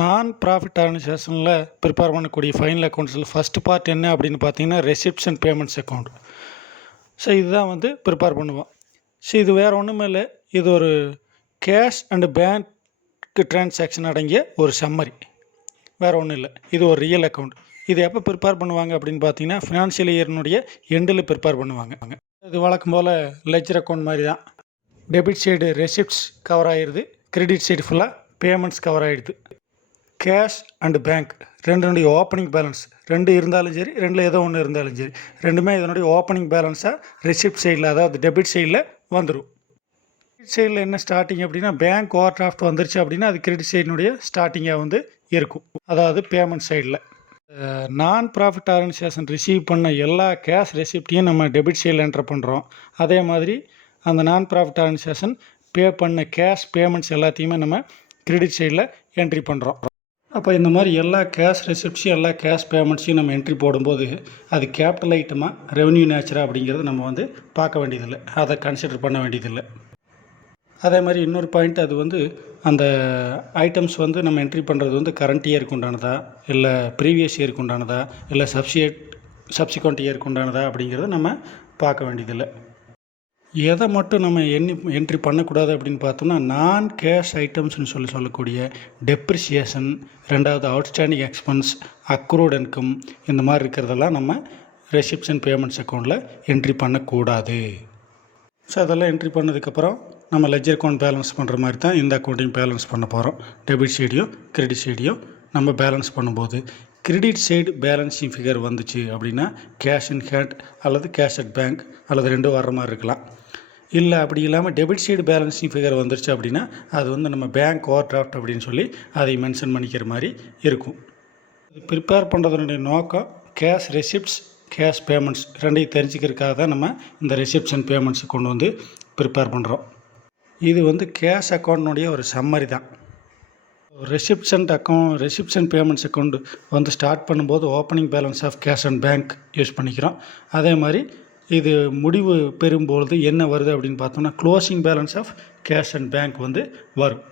நான் profit ஆர்கனைசேஷனில் prepare பண்ணக்கூடிய final அக்கௌண்ட்ஸில் first part என்ன அப்படின்னு பார்த்தீங்கன்னா receipts and payments account. So இதுதான் ப்ரிப்பேர் பண்ணுவோம். ஸோ இது வேறு ஒன்றுமே இல்லை, இது ஒரு கேஷ் அண்டு பேங்க் டிரான்சாக்ஷன் அடங்கிய ஒரு சம்மரி, வேறு ஒன்றும் இல்லை. இது ஒரு ரியல் அக்கௌண்ட். இது எப்போ ப்ரிப்பேர் பண்ணுவாங்க அப்படின்னு பார்த்தீங்கன்னா ஃபினான்ஷியல் இயர்னுடைய எண்டில் ப்ரிப்பேர் பண்ணுவாங்க. இது வழக்கம் போல் லெட்ஜர் அக்கௌண்ட் மாதிரி தான். டெபிட் சைடு ரெசிப்ட்ஸ் கவர் ஆகிடுது, கிரெடிட் சைடு ஃபுல்லாக பேமெண்ட்ஸ் கவர் ஆகிடுது. கேஷ் அண்டு பேங்க் ரெண்டுடைய ஓப்பனிங் பேலன்ஸ் ரெண்டு இருந்தாலும் சரி, ரெண்டில் ஏதோ ஒன்று இருந்தாலும் சரி, ரெண்டுமே இதனுடைய ஓப்பனிங் பேலன்ஸாக ரெசிப்ட் சைடில், அதாவது டெபிட் சைடில் வந்துடும். கிரெடிட் சைடில் என்ன ஸ்டார்டிங் அப்படின்னா பேங்க் ஓவர் டிராஃப்ட் வந்துருச்சு அப்படின்னா அது கிரெடிட் சைடினுடைய ஸ்டார்டிங்காக இருக்கும், அதாவது பேமெண்ட் சைடில். நான் ப்ராஃபிட் ஆர்கனைசேஷன் ரிசீவ் பண்ண எல்லா கேஷ் ரெசிப்டையும் நம்ம டெபிட் சைடில் என்ட்ரு பண்ணுறோம். அதே மாதிரி அந்த நான் ப்ராஃபிட் ஆர்கனைசேஷன் பே பண்ண கேஷ் பேமெண்ட்ஸ் எல்லாத்தையுமே நம்ம கிரெடிட் சைடில் என்ட்ரி பண்ணுறோம். அப்போ இந்த மாதிரி எல்லா கேஷ் ரெசிப்ட்ஸையும் எல்லா கேஷ் பேமெண்ட்ஸையும் நம்ம என்ட்ரி போடும்போது அது கேபிட்டல் ஐட்டமாக ரெவன்யூ நேச்சரா அப்படிங்கிறது நம்ம பார்க்க வேண்டியதில்லை, அதை கன்சிடர் பண்ண வேண்டியதில்லை. அதே மாதிரி இன்னொரு பாயிண்ட், அது அந்த ஐட்டம்ஸ் நம்ம என்ட்ரி பண்ணுறது கரண்ட் இயருக்கு உண்டானதா, இல்லை ப்ரீவியஸ் இயருக்கு உண்டானதா, இல்லை சப்சிக்வெண்ட் இயருக்கு உண்டானதா அப்படிங்கிறத நம்ம பார்க்க வேண்டியதில்லை. எதை மட்டும் நம்ம என்ட்ரி பண்ணக்கூடாது அப்படின்னு பார்த்தோம்னா நான் கேஷ் ஐட்டம்ஸ்னு சொல்லக்கூடிய டெப்ரிசியேஷன், ரெண்டாவது அவுட்ஸ்டாண்டிங் எக்ஸ்பென்ஸ், அக்ரூட் இன்கம், இந்த மாதிரி இருக்கிறதெல்லாம் நம்ம ரெசிப்ட்ஸ் அண்ட் பேமெண்ட்ஸ் அக்கௌண்ட்டில் என்ட்ரி பண்ணக்கூடாது. ஸோ அதெல்லாம் என்ட்ரி பண்ணதுக்கப்புறம் நம்ம லெட்ஜர் அக்கௌண்ட் பேலன்ஸ் பண்ணுற மாதிரி தான் இந்த அக்கௌண்ட்டையும் பேலன்ஸ் பண்ண போகிறோம். டெபிட் சைடையும் கிரெடிட் சைடையும் நம்ம பேலன்ஸ் பண்ணும்போது கிரெடிட் சைடு பேலன்ஸிங் ஃபிகர் வந்துச்சு அப்படின்னா கேஷ் இன் ஹேண்ட் அல்லது கேஷ் அட் பேங்க் அல்லது ரெண்டும் வர்ற மாதிரி இருக்கலாம். இல்லை அப்படி இல்லாமல் டெபிட் சைடு பேலன்ஸிங் ஃபிகர் வந்துருச்சு அப்படின்னா அது நம்ம பேங்க் ஓவர் டிராஃப்ட் அப்படின்னு சொல்லி அதை மென்ஷன் பண்ணிக்கிற மாதிரி இருக்கும். இது ப்ரிப்பேர் பண்ணுறதுனுடைய நோக்கம் கேஷ் ரெசிப்ட்ஸ், கேஷ் பேமெண்ட்ஸ் ரெண்டையும் தெரிஞ்சுக்கிறதுக்காக தான் நம்ம இந்த ரெசிப்ட்ஸ் அண்ட் பேமெண்ட்ஸை கொண்டு ப்ரிப்பேர் பண்ணுறோம். இது கேஷ் அக்கௌண்ட்னுடைய ஒரு சம்மரி தான். Receipts and payments account start பண்ணும்போது opening balance of cash and bank use பண்ணிக்கிறோம். அதே மாதிரி இது முடிவு பெறும்பொழுது என்ன வருது அப்படின்னு பார்த்தோம்னா closing balance of cash and bank வரும்.